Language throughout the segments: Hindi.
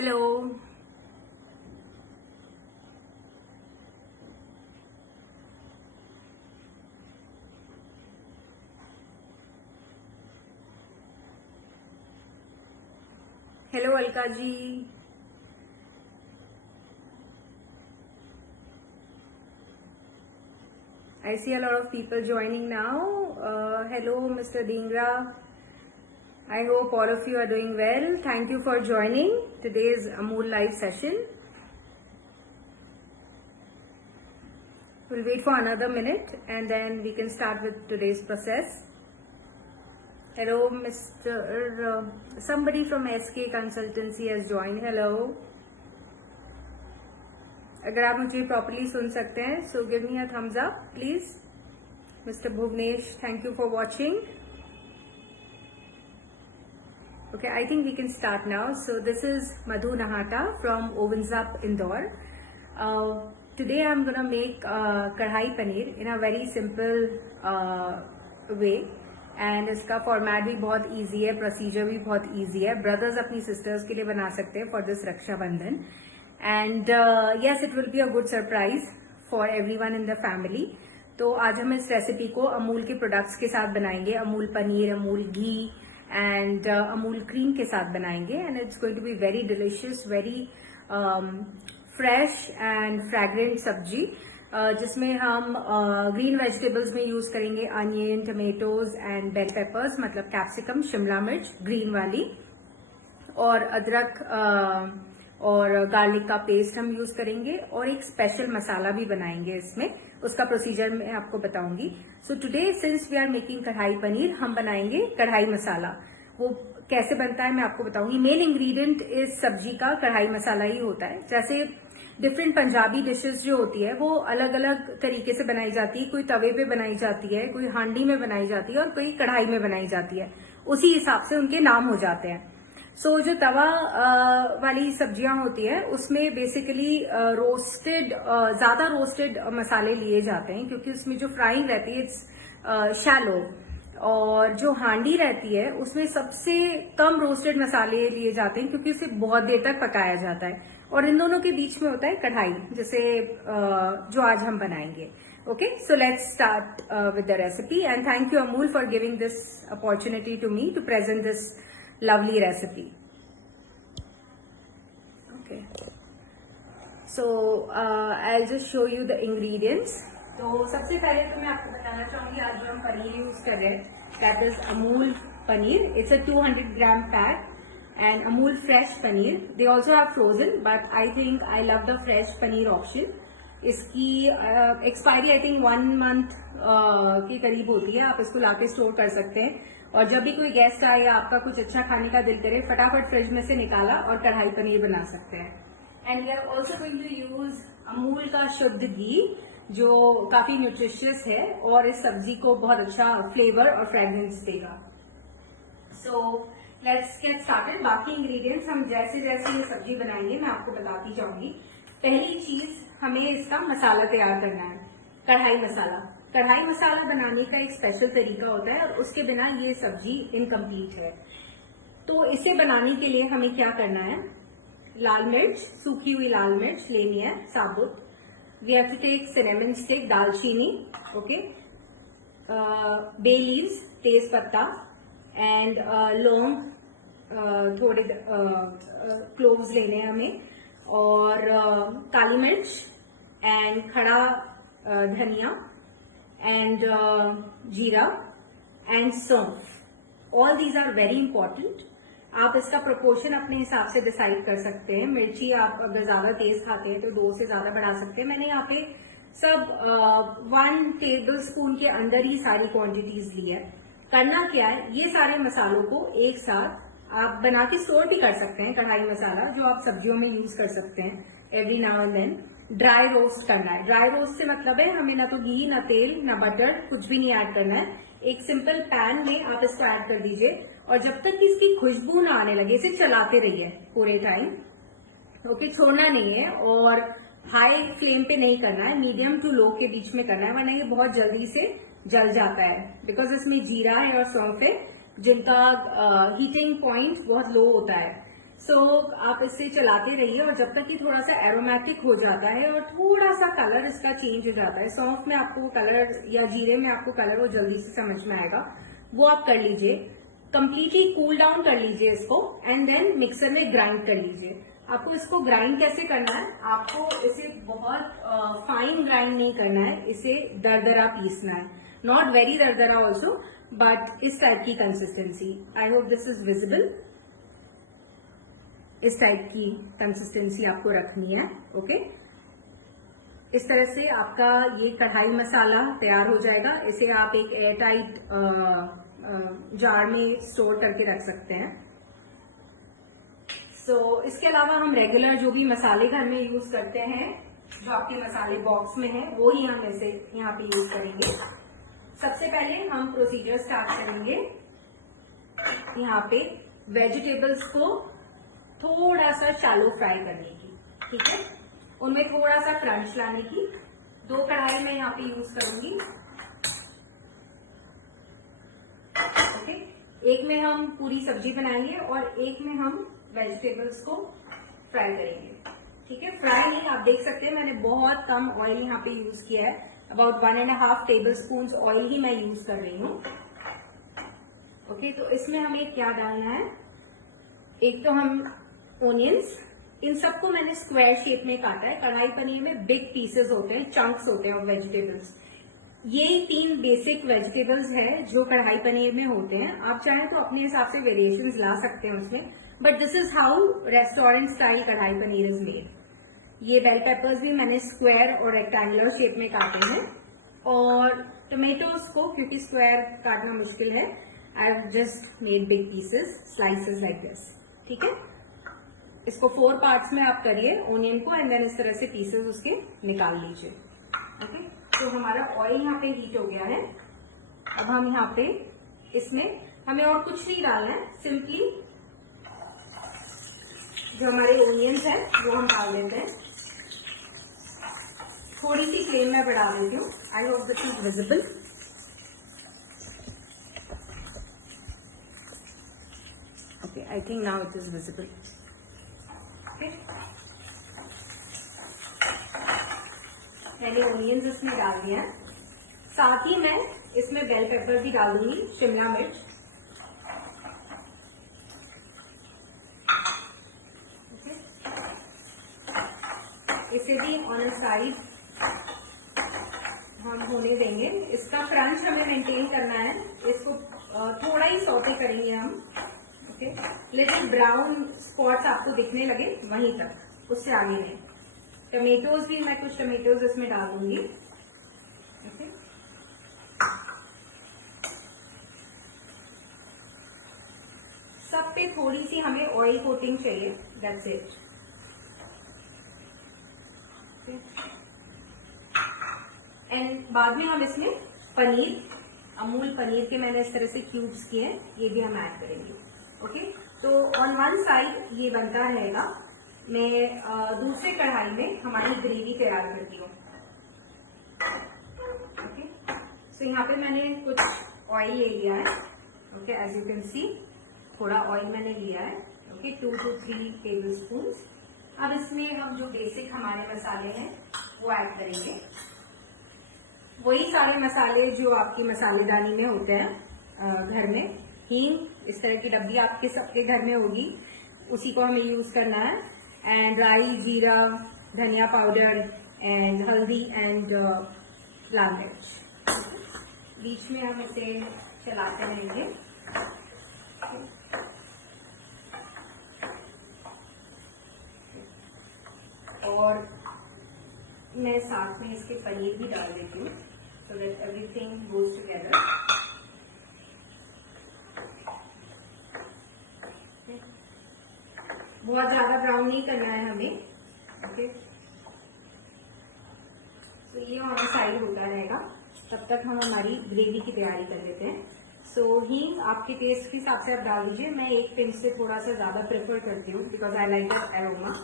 Hello. Hello, Alka ji. I see a lot of people joining now. Hello, Mr. Dhingra. I hope all of you are doing well. Thank you for joining today's Amul live session. We'll wait for another minute and then we can start with today's process. Hello, Mr. Somebody from SK Consultancy has joined. Hello. अगर आप मुझे प्रॉपरली सुन सकते हैं so give me a thumbs up please. Mister Bhuvnesh, thank you for watching. Okay, I think we can start now. So this is Madhu Nahata from Ovens Up, Indore. Today I'm gonna make kadhai paneer in a very simple way. And इसका फॉर्मेट भी बहुत इजी है, प्रोसीजर भी बहुत इजी है. ब्रदर्स अपनी सिस्टर्स के लिए बना सकते हैं for this Rakshabandhan. And yes, it will be a good surprise for everyone in the family. तो आज हम इस रेसिपी को अमूल के प्रोडक्ट्स के साथ बनाएंगे. अमूल पनीर, अमूल घी एंड अमूल क्रीम के साथ बनाएंगे. And it's going to be very delicious, very fresh and fragrant सब्जी, जिसमें हम ग्रीन वेजिटेबल्स में यूज करेंगे onion, tomatoes and bell peppers, मतलब कैप्सिकम, शिमला मिर्च ग्रीन वाली, और अदरक और गार्लिक का पेस्ट हम यूज करेंगे, और एक स्पेशल मसाला भी बनाएंगे इसमें. उसका प्रोसीजर मैं आपको बताऊंगी. So today since we are making kadai paneer, हम बनाएंगे कढ़ाई मसाला. वो कैसे बनता है मैं आपको बताऊंगी. मेन इंग्रेडिएंट इस सब्जी का कढ़ाई मसाला ही होता है. जैसे डिफरेंट पंजाबी डिशेस जो होती है वो अलग अलग तरीके से बनाई जाती है. कोई तवे पे बनाई जाती है, कोई हांडी में बनाई जाती है, और कोई कढ़ाई में बनाई जाती है. उसी हिसाब से उनके नाम हो जाते हैं. सो जो तवा वाली सब्जियां होती है उसमें बेसिकली रोस्टेड, ज्यादा रोस्टेड मसाले लिए जाते हैं, क्योंकि उसमें जो फ्राइंग रहती है इट्स शैलो. और जो हांडी रहती है उसमें सबसे कम रोस्टेड मसाले लिए जाते हैं, क्योंकि उसे बहुत देर तक पकाया जाता है. और इन दोनों के बीच में होता है कढ़ाई, जैसे जो आज हम बनाएंगे. Okay, so let's start with the recipe. And thank you Amul for giving this opportunity to me to present this lovely recipe. Okay, so I'll just show you the ingredients. तो सबसे पहले तो मैं आपको बताना चाहूंगी आज जो हम पनीर यूज कर रहे हैं, that is Amul paneer. It's a 200 gram pack and Amul fresh paneer. They also have frozen, but I think I love the fresh paneer option. इसकी एक्सपायरी आई थिंक 1 month के करीब होती है. आप इसको लाके स्टोर कर सकते हैं, और जब भी कोई गेस्ट आए या आपका कुछ अच्छा खाने का दिल करे, फटाफट फ्रिज में से निकाला और कढ़ाई पनीर बना सकते हैं. And we are also going to use Amul का शुद्ध घी, जो काफी न्यूट्रिशियस है और इस सब्जी को बहुत अच्छा फ्लेवर और फ्रेग्रेंस देगा. So let's get started. बाकी इंग्रेडिएंट्स हम जैसे जैसे ये सब्जी बनाएंगे मैं आपको बताती जाऊंगी. पहली चीज, हमें इसका मसाला तैयार करना है, कढ़ाई मसाला. कढ़ाई मसाला बनाने का एक स्पेशल तरीका होता है, और उसके बिना ये सब्जी इनकम्प्लीट है. तो इसे बनाने के लिए हमें क्या करना है, लाल मिर्च, सूखी हुई लाल मिर्च लेनी है साबुत. We have to take cinnamon stick, दालचीनी, ओके, बे लीव्स, तेज पत्ता, एंड लौंग, थोड़े क्लोव्स लेने हैं हमें, और काली मिर्च एंड खड़ा धनिया and जीरा and सौंफ. All these are very important. आप इसका प्रोपोर्शन अपने हिसाब से डिसाइड कर सकते हैं. मिर्ची आप अगर ज्यादा तेज खाते हैं तो 2 से ज्यादा बढ़ा सकते हैं. मैंने यहाँ पे सब 1 टेबल स्पून के अंदर ही सारी क्वांटिटीज ली है. करना क्या है, ये सारे मसालों को एक साथ आप बना के स्टोर भी कर सकते हैं. कढ़ाई मसाला जो आप सब्जियों में यूज कर सकते हैं every now and then. Dry roast करना है. ड्राई रोस्ट से मतलब है हमें ना तो घी, ना तेल, ना बटर, कुछ भी नहीं ऐड करना है. एक सिंपल पैन में आप इसको ऐड कर दीजिए, और जब तक कि इसकी खुशबू ना आने लगे इसे चलाते रहिए पूरे टाइम. ओके, छोड़ना नहीं है, और हाई फ्लेम पे नहीं करना है, मीडियम टू लो के बीच में करना है, वरना ये बहुत जल्दी से जल जाता है. बिकॉज इसमें जीरा है और सौंफ है, जिनका हीटिंग पॉइंट बहुत लो होता है. सो आप इससे चलाते रहिए और जब तक कि थोड़ा सा एरोमेटिक हो जाता है और थोड़ा सा कलर इसका चेंज हो जाता है, सौंफ में आपको कलर या जीरे में आपको कलर वो जल्दी से समझ में आएगा, वो आप कर लीजिए। कंप्लीटली कूल डाउन कर लीजिए इसको एंड देन मिक्सर में ग्राइंड कर लीजिए। आपको इसको ग्राइंड कैसे करना है, आपको इसे बहुत फाइन ग्राइंड नहीं करना है, इसे दरदरा पीसना है, नॉट वेरी दरदरा ऑल्सो, बट इस टाइप की consistency. I hope this is visible. इस टाइप की कंसिस्टेंसी आपको रखनी है। ओके, इस तरह से आपका ये कढ़ाई मसाला तैयार हो जाएगा। इसे आप एक एयर टाइट जार में स्टोर करके रख सकते हैं। सो इसके अलावा हम रेगुलर जो भी मसाले घर में यूज करते हैं, जो आपके मसाले बॉक्स में है, वो ही हम ऐसे यहाँ पे यूज करेंगे। सबसे पहले हम प्रोसीजर स्टार्ट करेंगे। यहाँ पे वेजिटेबल्स को थोड़ा सा शैलो फ्राई करने की, ठीक है, उनमें थोड़ा सा क्रंच लाने की। 2 कढ़ाई मैं यहाँ पे यूज करूंगी। ओके, एक में हम पूरी सब्जी बनाएंगे और एक में हम वेजिटेबल्स को फ्राई करेंगे, ठीक है। फ्राई नहीं, आप देख सकते हैं मैंने बहुत कम ऑयल यहाँ पे यूज किया है, अबाउट 1.5 टेबल स्पून ऑयल ही मैं यूज कर रही हूँ। ओके, तो इसमें हमें क्या डालना है, एक तो हम ओनियंस, इन सबको मैंने स्क्वायर शेप में काटा है। कढ़ाई पनीर में बिग पीसेस होते हैं, चंक्स होते हैं ऑफ वेजिटेबल्स। ये 3 बेसिक वेजिटेबल्स है जो कढ़ाई पनीर में होते हैं। आप चाहें तो अपने हिसाब से वेरिएशंस ला सकते हैं उसमें, but this is how restaurant style कढ़ाई पनीर इज मेड। ये बेल पेपर्स भी मैंने स्क्वायर और रेक्टेंगुलर शेप में काटे हैं, और टोमेटोज को क्योंकि स्क्वायर काटना मुश्किल है, I have just made big pieces, slices like this, ठीक है। इसको 4 पार्ट्स में आप करिए ओनियन को, एंड देन इस तरह से पीसेस उसके निकाल लीजिए। ओके, तो हमारा ऑयल यहाँ पे हीट हो गया है। अब हम यहाँ पे इसमें हमें और कुछ नहीं डालना है, सिंपली जो हमारे ओनियंस हैं वो हम डाल देते हैं। थोड़ी सी फ्लेम में बढ़ा देती हूँ। I hope this is visible. Okay, I think now it is visible. मैंने ओनियंस इसमें डाल दिया, साथ ही मैं इसमें बेल पेपर भी डाल दूंगी, शिमला मिर्च। इसे भी ऑन अ साइड हम होने देंगे। इसका क्रंच हमें मेंटेन करना है, इसको थोड़ा ही सौटे करेंगे हम। ओके, लिटिल ब्राउन स्पॉट्स आपको दिखने लगे वहीं तक, उससे आगे नहीं। टमेटोज भी मैं कुछ टमेटोज इसमें डाल दूंगी। ओके, सब पे थोड़ी सी हमें ऑयल कोटिंग चाहिए, दैट्स इट। एंड बाद में हम इसमें पनीर, अमूल पनीर के मैंने इस तरह से क्यूब्स किए हैं, ये भी हम ऐड करेंगे। ओके, तो ऑन वन साइड ये बनता रहेगा, मैं दूसरे कढ़ाई में हमारी ग्रेवी तैयार करती हूँ। ओके, सो यहाँ पे मैंने कुछ ऑयल ले लिया है। Okay, as you can see थोड़ा ऑयल मैंने लिया है। Okay, 2 to 3 tablespoon. अब इसमें हम जो बेसिक हमारे मसाले हैं वो ऐड करेंगे, वही सारे मसाले जो आपकी मसालेदानी में होते हैं घर में। हींग, इस तरह की डब्बी आपके सबके घर में होगी, उसी को हमें यूज करना है। एंड राई, जीरा, धनिया पाउडर एंड हल्दी एंड लाल मिर्च। बीच में हम इसे चलाते रहेंगे। और मैं साथ में इसके पनीर भी डाल देती हूँ, so that everything goes together. बहुत ज्यादा ब्राउन नहीं करना है हमें। ओके, तो ये हमारा साइड होता रहेगा, तब तक हम हमारी ग्रेवी की तैयारी कर लेते हैं। सो हींग आपके टेस्ट के हिसाब से आप डाल दीजिए। मैं 1 पिंच से थोड़ा सा ज्यादा प्रेफर करती हूँ, because I like the aroma.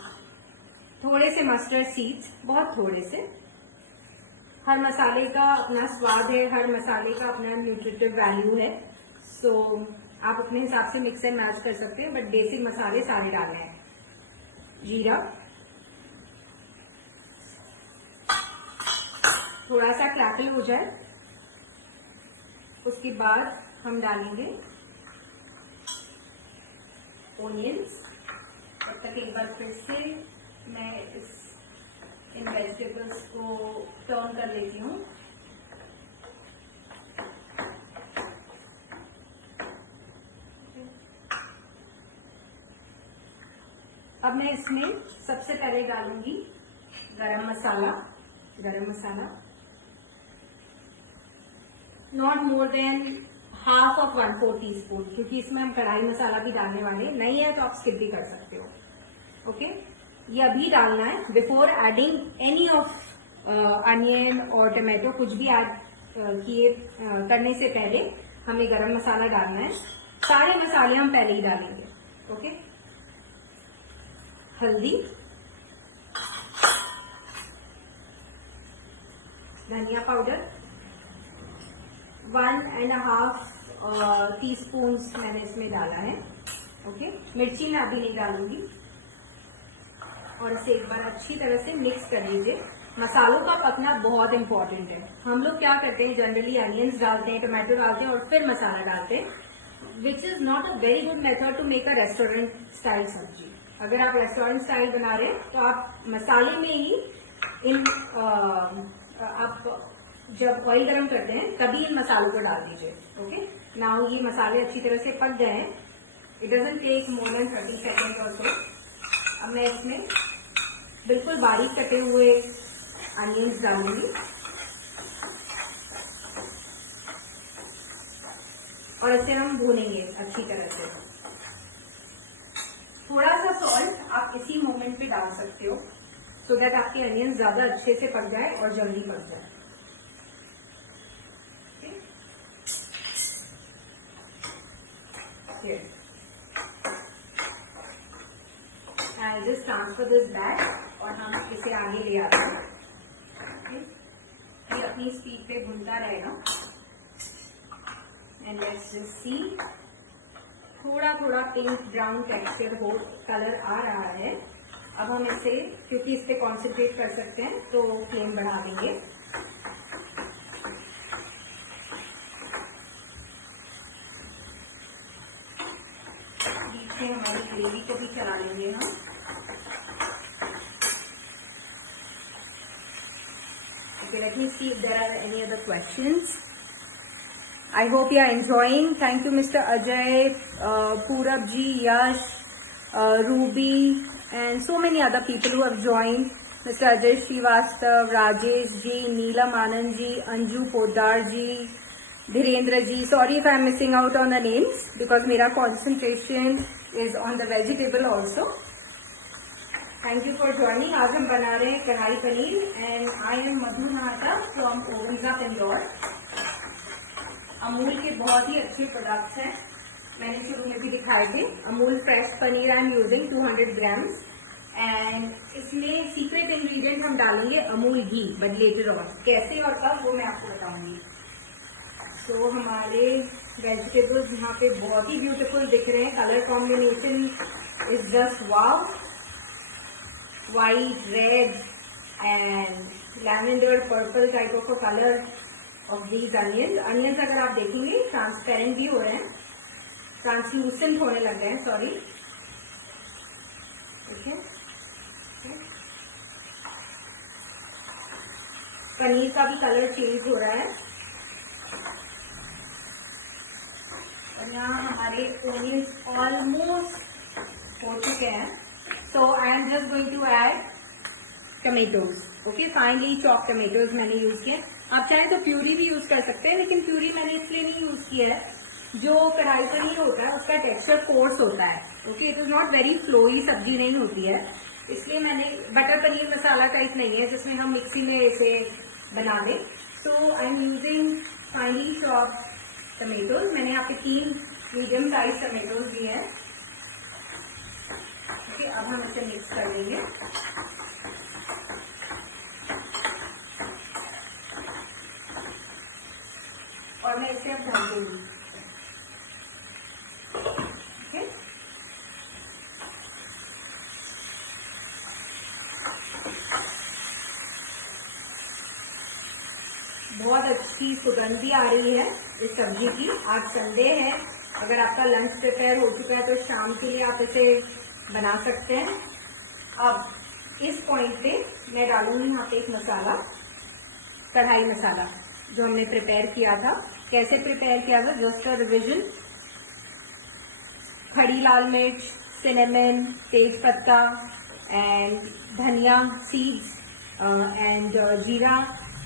थोड़े से मस्टर्ड सीड्स, बहुत थोड़े से। हर मसाले का अपना स्वाद है, हर मसाले का अपना न्यूट्रिटिव वैल्यू है। सो आप अपने हिसाब से मिक्स एंड मैच कर सकते हैं, बट बेसिक मसाले सारे डालने हैं। जीरा, थोड़ा सा क्रैकल हो जाए उसके बाद हम डालेंगे ओनियंस। तब तक एक बार फिर से मैं इन वेजिटेबल्स को टर्न कर लेती हूँ। अब मैं इसमें सबसे पहले डालूंगी garam masala. Garam masala not more than half of 1/4 teaspoon, क्योंकि इसमें हम कढ़ाई मसाला भी डालने वाले, नहीं है तो आप स्किप भी कर सकते हो। ओके, ये अभी डालना है before adding any of onion और टमाटो। कुछ भी ऐड किए करने से पहले हमें गरम मसाला डालना है। सारे मसाले हम पहले ही डालेंगे। ओके, हल्दी, धनिया पाउडर 1.5 टीस्पून मैंने इसमें डाला है। ओके, मिर्ची मैं अभी नहीं डालूंगी। और इसे एक बार अच्छी तरह से मिक्स कर लीजिए। मसालों का पकना बहुत इंपॉर्टेंट है। हम लोग क्या करते हैं, जनरली अनियंस डालते हैं, टमाटो डालते हैं और फिर मसाला डालते हैं, which is not a very good method to make a restaurant style sabzi. अगर आप रेस्टोरेंट स्टाइल बना रहे हैं तो आप मसाले में ही आप जब ऑयल गरम करते हैं तभी इन मसालों को डाल दीजिए। ओके, नाउ ये मसाले अच्छी तरह से पक गए हैं। It doesn't take more than 30 second और सो। अब मैं इसमें बिल्कुल बारीक कटे हुए अनियंस डालूंगी और इसे हम भूनेंगे अच्छी तरह से। थोड़ा सा सॉल्ट आप इसी मोमेंट पे डाल सकते हो, सो दैट आपके अनियंस ज्यादा अच्छे से पक जाए और जल्दी पक जाए। I just transfer this back और हम इसे आगे ले आते हैं। ये अपनी स्पीड पे भूनता रहेगा। एंड लेट्स जस्ट सी, थोड़ा थोड़ा पिंक ब्राउन टेक्सचर हो, कलर आ रहा है। अब हम इसे, क्योंकि इस पे कॉन्सेंट्रेट कर सकते हैं, तो फ्लेम बढ़ा देंगे। बीच में हमारी ग्रेवी को भी चला लेंगे हम। Okay, let me see if there are any other questions. I hope you are enjoying. Thank you, Mr. Ajay, Purab ji, Yash, Ruby, and so many other people who have joined. Mr. Ajay Srivastav, Rajesh ji, Neelam Anand ji, Anju Poddar ji, Dhirendra ji. Sorry if I am missing out on the names because mera concentration is on the vegetable also. Thank you for joining. आज हम बना रहे हैं kadai paneer and I am Madhu Nahta from ओविजा इंदौर। अमूल के बहुत ही अच्छे प्रोडक्ट्स हैं, मैंने शुरू में भी दिखाए थे। Amul fresh paneer I am using 200 grams and इसमें सीक्रेट इंग्रेडिएंट हम डालेंगे अमूल घी, बट लेटर ऑन कैसे और कब वो मैं आपको बताऊंगी। तो हमारे वेजिटेबल्स यहाँ पे बहुत ही ब्यूटीफुल दिख रहे हैं। Colour combination is just wow, white, red and lavender, purple type of a color of these onions. Onions अगर आप देखेंगे ट्रांसपेरेंट भी हो रहे हैं, ट्रांसलूसेंट होने लग गए हैं, सॉरी। ओके, पनीर का भी कलर चेंज हो रहा है और यहाँ हमारे ओनियंस ऑलमोस्ट हो चुके हैं। So I am just going to add tomatoes. Okay, finely chopped tomatoes मैंने यूज किया। आप चाहें तो प्यूरी भी यूज कर सकते हैं, लेकिन प्यूरी मैंने इसलिए नहीं यूज किया है, जो कढ़ाई पनीर होता है उसका टेक्सचर कोर्स होता है। Okay, it is not very flowy सब्जी नहीं होती है, इसलिए मैंने बटर पनीर मसाला टाइप नहीं है जिसमें हम मिक्सी में इसे बना दें। So I am using finely chopped tomatoes. मैंने यहाँ पे 3 मीडियम साइज टमेटोज लिए हैं। ओके, अब हम इसे मिक्स कर देंगे। और मैं इसे अब ढक दूंगी। बहुत अच्छी सुगंधी आ रही है इस सब्जी की। आज संडे है, अगर आपका लंच प्रिपेयर हो चुका है तो शाम के लिए आप इसे बना सकते हैं। अब इस पॉइंट पे मैं डालूंगी यहाँ पे एक मसाला, कढ़ाई मसाला जो हमने प्रिपेयर किया था। कैसे प्रिपेयर किया था, जस्ट अ रिविजन। खड़ी लाल मिर्च, सिनेमन, तेज पत्ता एंड धनिया सीड्स एंड जीरा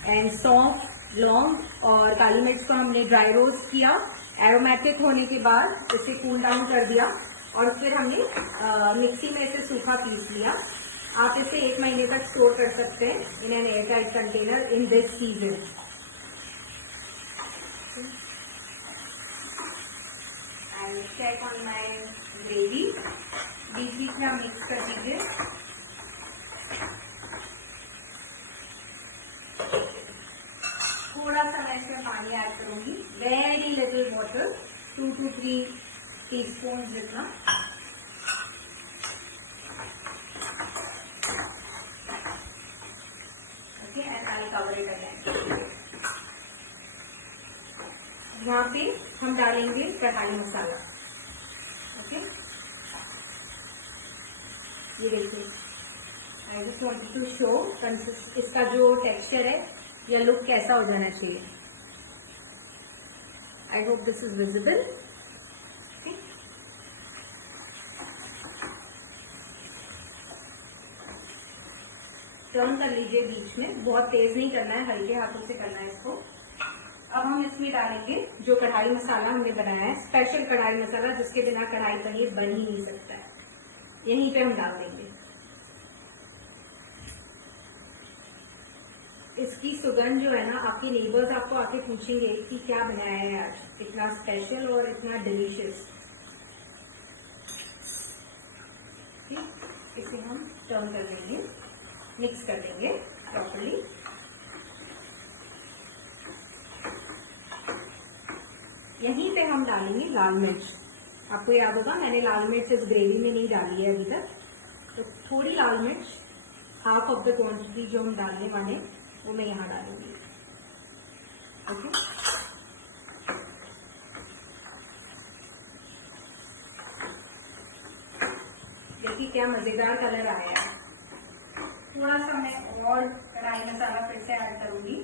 एंड सौंफ, लौंग और काली मिर्च को हमने ड्राई रोस्ट किया। एरोमेटिक होने के बाद इसे कूल डाउन कर दिया और फिर हमने मिक्सी में इसे सूखा पीस लिया। आप इसे 1 महीने तक स्टोर कर सकते हैं in an airtight container in this season. I check on my gravy. बीच बीच में आप मिक्स कर दीजिए। थोड़ा सा मैं इसमें पानी ऐड करूंगी, very little water, 2 to 3 teaspoon जितना। Okay, and I cover it again. यहाँ पे हम डालेंगे कढ़ाई मसाला। ओके, ये देखिए, I just wanted to show इसका जो टेक्सचर है या लुक कैसा हो जाना चाहिए। I hope this is visible. Turn कर लीजिए बीच में, बहुत तेज नहीं करना है, हल्के हाथों से करना है इसको। अब हम इसमें डालेंगे जो कढ़ाई मसाला हमने बनाया है, स्पेशल कढ़ाई मसाला जिसके बिना कढ़ाई पनीर बन ही नहीं सकता है, यहीं पे हम डाल देंगे। इसकी सुगंध जो है ना, आपके नेबर्स आपको आके पूछेंगे कि क्या बनाया है आज, इतना स्पेशल और इतना डिलीशियस। ठीक, इसे हम टर्न कर देंगे, मिक्स कर देंगे प्रॉपर्ली। यहीं पे हम डालेंगे लाल मिर्च। आपको याद होगा मैंने लाल मिर्च इस ग्रेवी में नहीं डाली है अभी तक, तो थोड़ी लाल मिर्च, हाफ ऑफ द क्वांटिटी जो हम डालने वाले वो मैं यहाँ डालूंगी। ओके, देखिए क्या मजेदार कलर आया है। थोड़ा सा मैं और कढ़ाई मसाला फिर से ऐड करूंगी,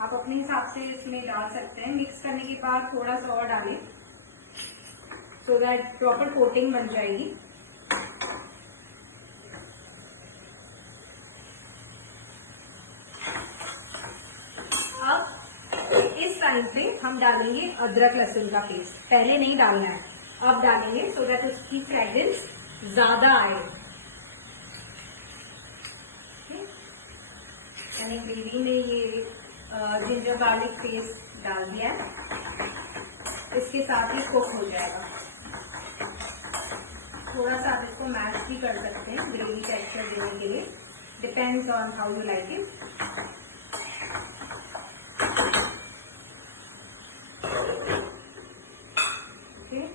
आप अपने हिसाब से इसमें डाल सकते हैं। मिक्स करने के बाद थोड़ा सा और डालें सो दैट प्रॉपर कोटिंग बन जाएगी। अब इस टाइम पे हम डालेंगे अदरक लहसुन का पेस्ट। पहले नहीं डालना है, अब डालेंगे सो दैट उसकी फ्रेग्रेंस ज्यादा आए। मैंने ग्रेवी में ये जिंजर गार्लिक पेस्ट डाल दिया है, इसके साथ ही कुक हो जाएगा। थोड़ा सा आप इसको मैश भी कर सकते हैं ग्रेवी टेक्सचर देने के लिए, depends on how you like it. Okay,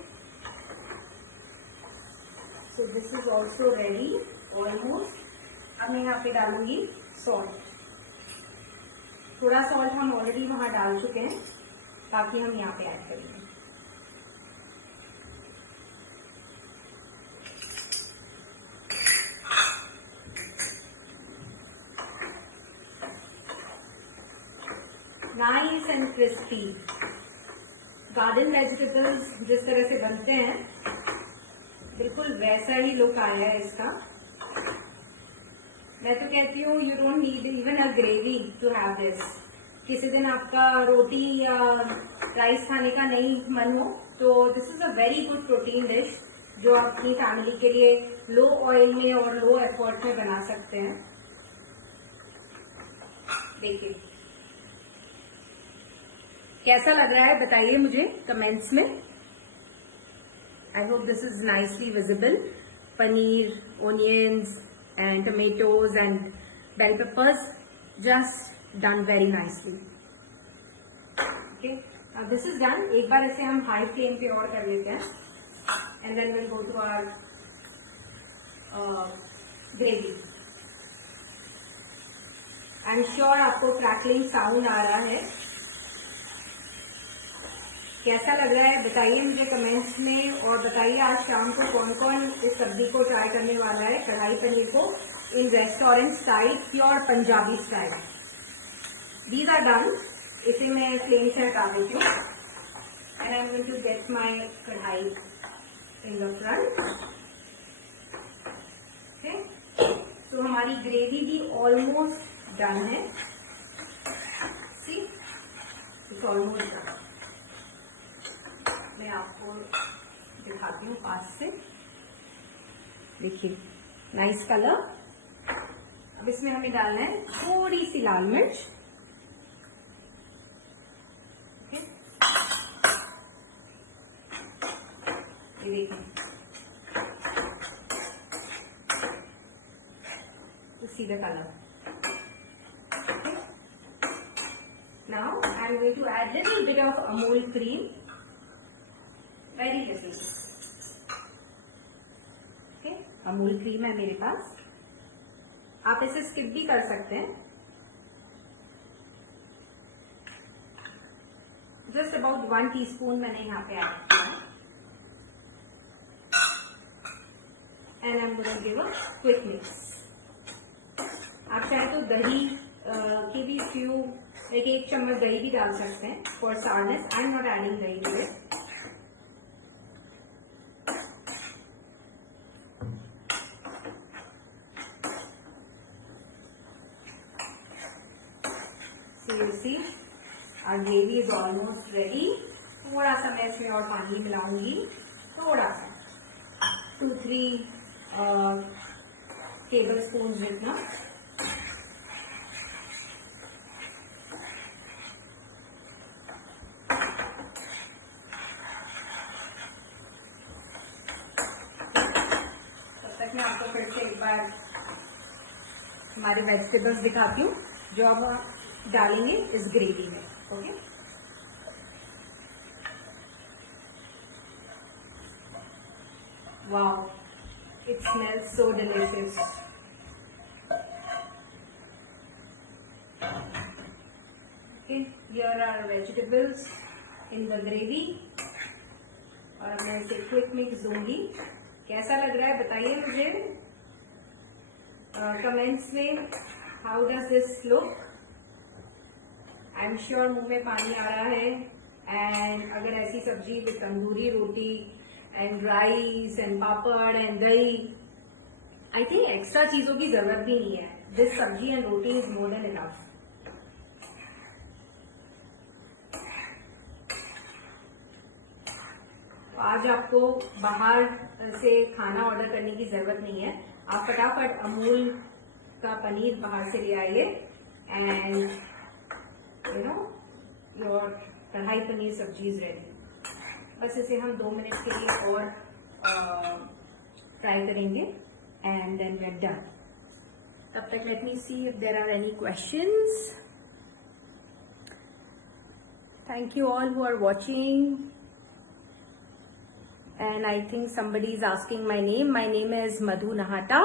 so this is also ready almost. अब मैं यहाँ पे डालूंगी सॉल्ट। थोड़ा सॉल्ट हम ऑलरेडी वहां डाल चुके हैं, ताकि हम यहाँ पे ऐड करेंगे। Nice and crispy garden vegetables जिस तरह से बनते हैं, बिल्कुल वैसा ही लुक आया है इसका। मैं तो कहती हूँ you don't need even a gravy to have this. किसी दिन आपका रोटी या राइस खाने का नहीं मन हो तो this is a very good protein dish जो आप अपनी फैमिली के लिए लो ऑयल में और लो एफर्ट में बना सकते हैं। देखिए कैसा लग रहा है बताइए मुझे कमेंट्स में। I hope this is nicely visible. Paneer, onions and tomatoes and bell peppers just done very nicely. Okay, now this is done. एक बार इसे हम हाई फ्लेम पे और कर लेते हैं and then we'll go to our gravy. I am sure आपको क्रैकलिंग साउंड आ रहा है। कैसा लग रहा है बताइए मुझे कमेंट्स में, और बताइए आज शाम को कौन कौन इस सब्जी को ट्राई करने वाला है, कढ़ाई पनीर को in restaurant style, pure Punjabi style. These are done. इसे मैं फ्लेम से हटा देती हूँ and I am going to get my kadai in the front. Okay, तो हमारी ग्रेवी भी ऑलमोस्ट डन है। सी, इट्स ऑलमोस्ट डन। मैं आपको दिखाती हूँ पास से। देखिए नाइस कलर। अब इसमें हमें डालना है थोड़ी सी लाल मिर्च। ओके, ये देखिए to see the color. Okay. Now I am going to add little bit of Amul cream, very little. Okay, Amul cream है मेरे पास, आप इसे स्किप भी कर सकते हैं। जस्ट अबाउट 1 टीस्पून मैंने यहाँ पे ऐड किया है। And I am going to give a quick mix. आप चाहे तो दही के भी एक चम्मच दही भी डाल सकते हैं for sourness. I am not adding dahi to it. See our gravy is almost ready। थोड़ा सा मैं इसमें और पानी मिलाऊंगी, थोड़ा सा 2-3 टेबल स्पून जितना। तब तक मैं आपको फिर से एक बार हमारे वेजिटेबल्स दिखाती हूँ जो अब हम डालेंगे इस ग्रेवी में। Okay, wow, it smells so delicious. Okay, here are vegetables in the gravy और मैं इसे क्विक मिक्स दूंगी। कैसा लग रहा है बताइए मुझे कमेंट्स में। How does this look? I am sure मुंह में पानी आ रहा है। एंड अगर ऐसी सब्जी with tandoori roti and rice and papad and दही, आई थिंक एक्स्ट्रा चीजों की जरूरत भी नहीं है। दिस सब्जी and roti is more than enough. आज आपको बाहर से खाना ऑर्डर करने की जरूरत नहीं है। आप फटाफट अमूल का पनीर बाहर से ले आइए एंड यू नो योर कढ़ाई पनीर सब्जी इज रेडी। बस इसे हम 2 मिनट के लिए और फ्राई करेंगे and then we are done. तब तक let me see if there are any questions. Thank you all who are watching. And I think somebody is asking my name. My name is Madhu Nahata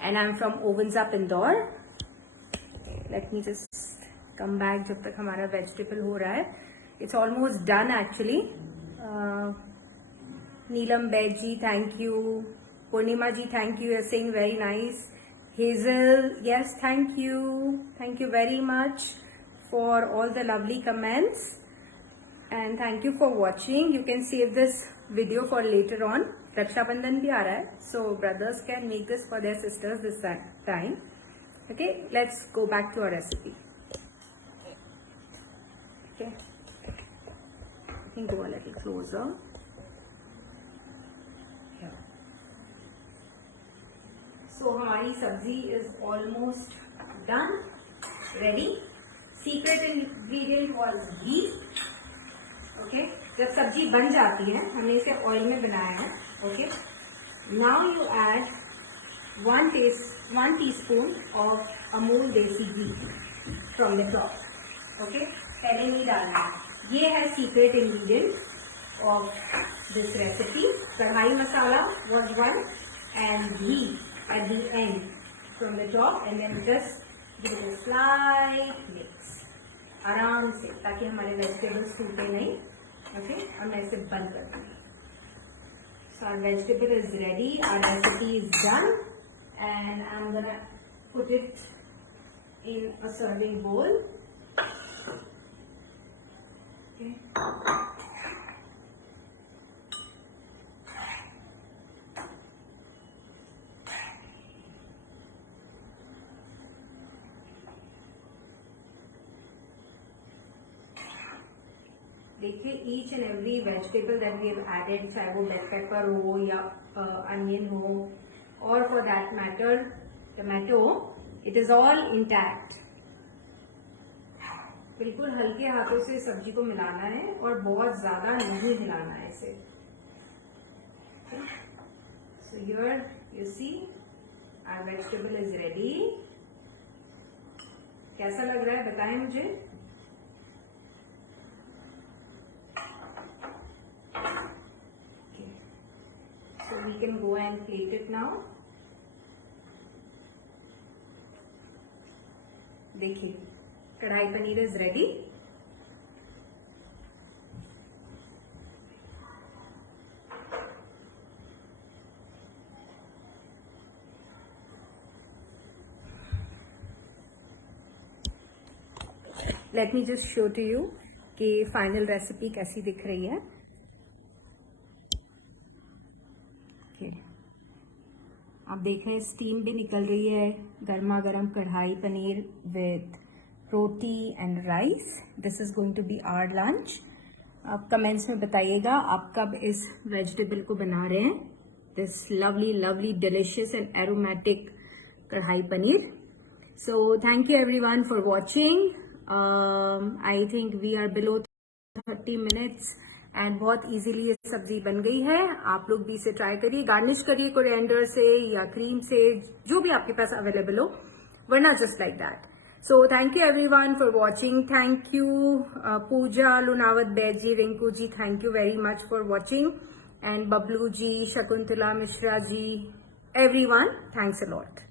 and I'm from Ovens Up Indore. Let me just come back जब तक हमारा vegetable हो रहा है। It's almost done actually. Neelam Bed ji, thank you. Purnima ji, thank you. You're saying very nice. Hazel, yes, thank you. Thank you very much for all the lovely comments. And thank you for watching. You can save this video for later on. Raksha Bandhan bhi aa raha hai, so brothers can make this for their sisters this time. Okay, let's go back to our recipe. Okay, I can go a little closer. Here. So हमारी सब्जी is almost done, ready. Secret ingredient was ghee. Okay, जब सब्जी बन जाती है, हमने इसे ऑयल में बनाया है। Okay, now you add 1 teaspoon of Amul देसी घी फ्रॉम द टॉप। ओके, पहले नहीं डालना है। ये है secret ingredient of this recipe. कढ़ाई मसाला was 1 and ghee at the end from the top, and then just give it a slight mix आराम से, ताकि हमारे वेजिटेबल्स टूटे नहीं. ओके, और मैं इसे बंद कर दूंगी. So our vegetable is ready, our recipe is done, and I'm gonna put it in a serving bowl. Okay. देखिए, each and every vegetable that we have added, चाहे वो bell pepper हो या onion हो, or for that matter tomato, it is all intact. बिल्कुल हल्के हाथों से सब्जी को मिलाना है और बहुत ज्यादा नहीं हिलाना है इसे. So here you see our vegetable is ready. कैसा लग रहा है बताएं मुझे. So we can go and plate it now. देखिए, कढ़ाई paneer is ready. Let me just show to you कि फाइनल रेसिपी कैसी दिख रही है. आप देख रहे हैं स्टीम भी निकल रही है. गर्मा गर्म kadai paneer with roti and rice. This is going to be our lunch. आप कमेंट्स में बताइएगा आप कब इस वेजिटेबल को बना रहे हैं. This lovely lovely delicious and aromatic kadai paneer. So thank you everyone for watching. I think we are below 30 minutes and बहुत इजीली ये सब्जी बन गई है. आप लोग भी इसे ट्राई करिए. गार्निश करिए कोरिएंडर से या क्रीम से, जो भी आपके पास अवेलेबल हो, वरना just like that. So thank you everyone for watching. Thank you Pooja, Lunawat Baiji, Rinku ji, thank you very much for watching. And Bablu ji, Shakuntala Mishra ji, everyone, thanks a lot.